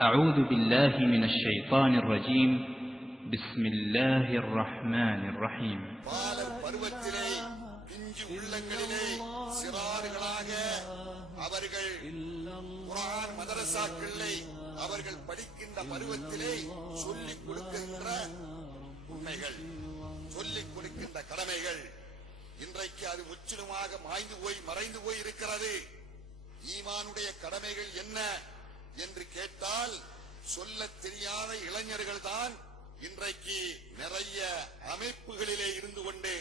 أعوذ بالله من الشيطان الرجيم بسم الله الرحمن الرحيم பாலர் பருவத்திலே பிஞ்சு உள்ளங்களிலே சிறார்களாக அவர்கள் குர்ஆன் மதரசாக்களை அவர்கள் படிக்கின்ற பருவத்திலே சொல்லிக் கொடுக்கின்ற உண்மைகள், சொல்லிக் கொடுக்கின்ற கடமைகள் இன்றைக்கு அது முற்றிலுமாக மாய்ந்து போய் மறைந்து போய் இருக்கிறது. ஈமானுடைய கடமைகள் என்ன என்று கேட்டால் சொல்ல தெரியாத இளைஞர்கள் தான் இன்றைக்கு நிறைய அமைப்புகளிலே இருந்து கொண்டு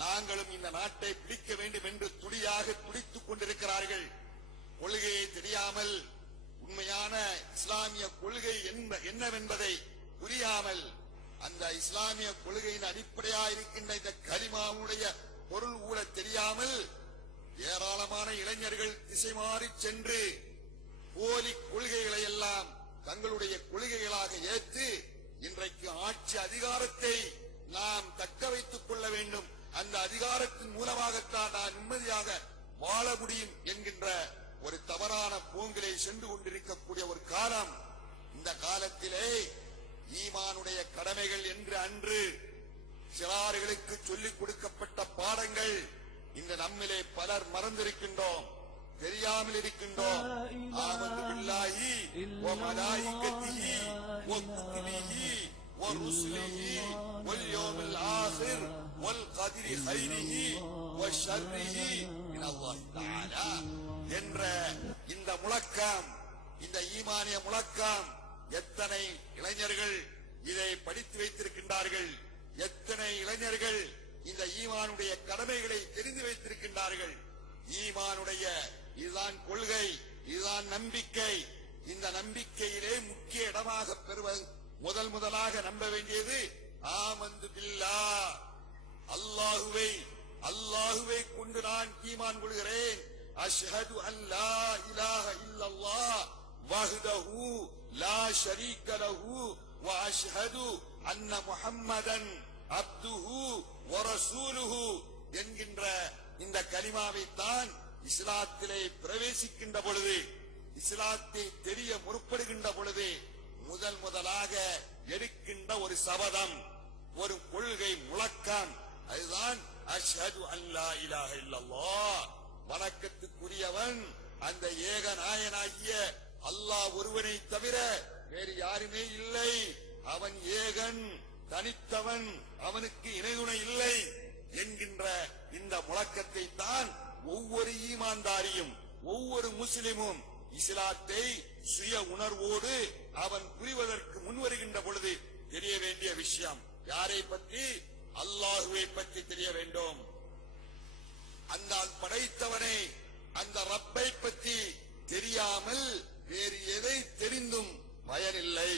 நாங்களும் இந்த நாட்டை பிடிக்க வேண்டும் என்று துடியாக துடித்துக் கொண்டிருக்கிறார்கள். கொள்கையை தெரியாமல், உண்மையான இஸ்லாமிய கொள்கை என்னவென்பதை புரியாமல், அந்த இஸ்லாமிய கொள்கையின் அடிப்படையாக இருக்கின்ற இந்த கலிமாவுடைய பொருள் கூட தெரியாமல் ஏராளமான இளைஞர்கள் திசை மாறி சென்று போலி கொள்கைகளை எல்லாம் தங்களுடைய கொள்கைகளாக ஏற்று இன்றைக்கு ஆட்சி அதிகாரத்தை நாம் தக்க வைத்துக் கொள்ள வேண்டும், அந்த அதிகாரத்தின் மூலமாகத்தான் நான் நிம்மதியாக வாழ முடியும் என்கின்ற ஒரு தவறான போங்கிலே சென்று கொண்டிருக்கக்கூடிய ஒரு காலம். இந்த காலத்திலே ஈமானுடைய கடமைகள் என்று அன்று சிறார்களுக்கு சொல்லிக் கொடுக்கப்பட்ட பாடங்கள் இந்த நம்மிலே பலர் மறந்திருக்கின்றோம், தெரியாமல் இருக்கின்றோம். ஆமந்து பில்லாஹி வ மலாயிகத்திஹி வ குதுபிஹி வ ருசுலிஹி வல் யௌமில் ஆகிர் வல் கத்ரி கைரிஹி வ ஷர்ரிஹி மினல்லாஹி தஆலா என்ற இந்த முழக்கம், இந்த ஈமானிய முழக்கம் எத்தனை இளைஞர்கள் இதை படித்து வைத்திருக்கின்றார்கள், எத்தனை இளைஞர்கள் இந்த ஈமானுடைய கடமைகளை தெரிந்து வைத்திருக்கின்றார்கள். ஈமானுடைய இதுதான் கொள்கை, இதுதான் நம்பிக்கை. இந்த நம்பிக்கையிலே முக்கிய இடமாக பெறுவது, முதலாக நம்ப வேண்டியது ஆமந்து பில்லாஹ், அல்லாஹுவை கொண்டு நான் ஈமான் கொள்கிறேன். அஷ்ஹது அன் லா இலாஹ இல்லல்லாஹ் வஹ்தஹு லா ஷரீக லஹு வ அஷ்ஹது அன்ன முஹம்மதன் அப்துஹு வ ரசூலுஹு என்கின்ற இந்த கலிமாவை தான் இஸ்லாத்திலே பிரவேசிக்கின்ற பொழுது, இஸ்லாத்தை தெரிய முற்படுகின்ற பொழுது முதலாக எடுக்கின்ற ஒரு சபதம், ஒரு கொள்கை முழக்கம், அதுதான் அஷ்ஹது அன் லா இலாஹ இல்லல்லாஹ், வணக்கத்துக்குரியவன் அந்த ஏக நாயனாகிய அல்லாஹ் ஒருவனை தவிர வேறு யாருமே இல்லை, அவன் ஏகன், தனித்தவன், அவனுக்கு இணைதுணை இல்லை என்கின்ற இந்த முழக்கத்தை தான் ஒவ்வொரு ஈமான்தாரியும், ஒவ்வொரு முஸ்லிமும் இஸ்லாத்தை சுய உணர்வோடு அவன் புரிவதற்கு முன்வருகின்ற பொழுது தெரிய வேண்டிய விஷயம். யாரை பற்றி? அல்லாஹுவை பற்றி தெரிய வேண்டும். அந்த படைத்தவனை, அந்த ரப்பை பற்றி தெரியாமல் வேறு எதை தெரிந்தும் பயனில்லை,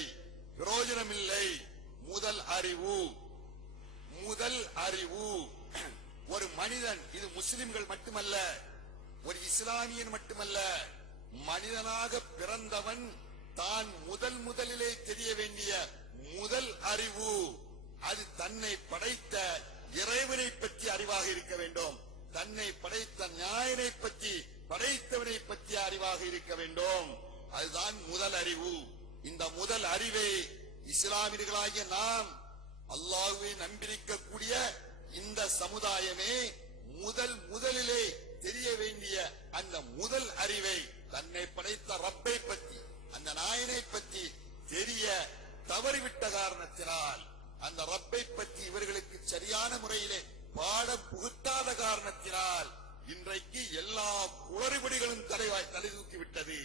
பிரயோஜனமில்லை. முதல் அறிவு ஒரு மனிதன், இது முஸ்லிம்கள் மட்டுமல்ல, ஒரு இஸ்லாமியன் மட்டுமல்ல, மனிதனாக பிறந்தவன் தான் முதலிலே தெரிய வேண்டிய முதல் அறிவு அது தன்னை படைத்த இறைவனை பற்றி அறிவாக இருக்க வேண்டும், தன்னை படைத்த ஞாயினை பற்றி, படைத்தவனை பற்றி அறிவாக இருக்க வேண்டும். அதுதான் முதல் அறிவு. இந்த முதல் அறிவை இஸ்லாமியர்களாகிய நாம், அல்லாஹ்வை நம்பியிருக்கக்கூடிய இந்த சமுதாயமே முதலிலே தெரிய வேண்டிய அந்த முதல் அறிவை, தன்னை படைத்த ரப்பை பற்றி, அந்த நாயனை பற்றி தெரிய தவறிவிட்ட காரணத்தினால், அந்த ரப்பை பற்றி இவர்களுக்கு சரியான முறையிலே பாடம் புகுத்தாத காரணத்தினால் இன்றைக்கு எல்லா குளறுபடிகளும் தலை தூக்கிவிட்டது.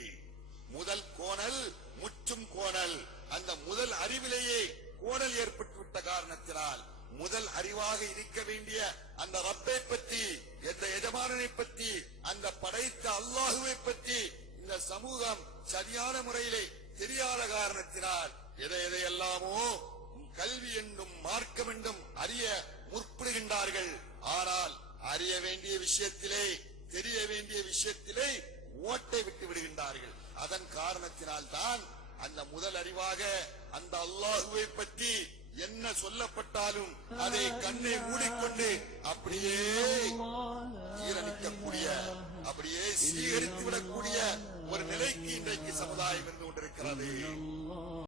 முதல் கோணல் முற்றும் கோணல், அந்த முதல் அறிவிலேயே கோணல் ஏற்பட்டுவிட்ட காரணத்தினால் முதல் அறிவாக இருக்க வேண்டிய அந்த ரப்பை பற்றி, எந்த எஜமானனை பற்றி, அந்த படைத்த அல்லாஹுவை பற்றி இந்த சமூகம் சரியான முறையிலே தெரியாத காரணத்தினால் எதையெல்லாமோ கல்வி என்றும் மார்க்கம் என்றும் அறிய முற்படுகின்றார்கள். ஆனால் அறிய வேண்டிய விஷயத்திலே, தெரிய வேண்டிய விஷயத்திலே ஓட்டை விட்டு விடுகின்றார்கள். அதன் காரணத்தினால் தான் அந்த முதல் அறிவாக அந்த அல்லாஹுவை பற்றி என்ன சொல்லப்பட்டாலும் அதை கண்ணை மூடிக்கொண்டு அப்படியே ஜீரணிக்கக்கூடிய, அப்படியே சீகரித்து விடக்கூடிய ஒரு நிலைக்கு இன்றைக்கு சமுதாயம் இருந்து கொண்டிருக்கிறது.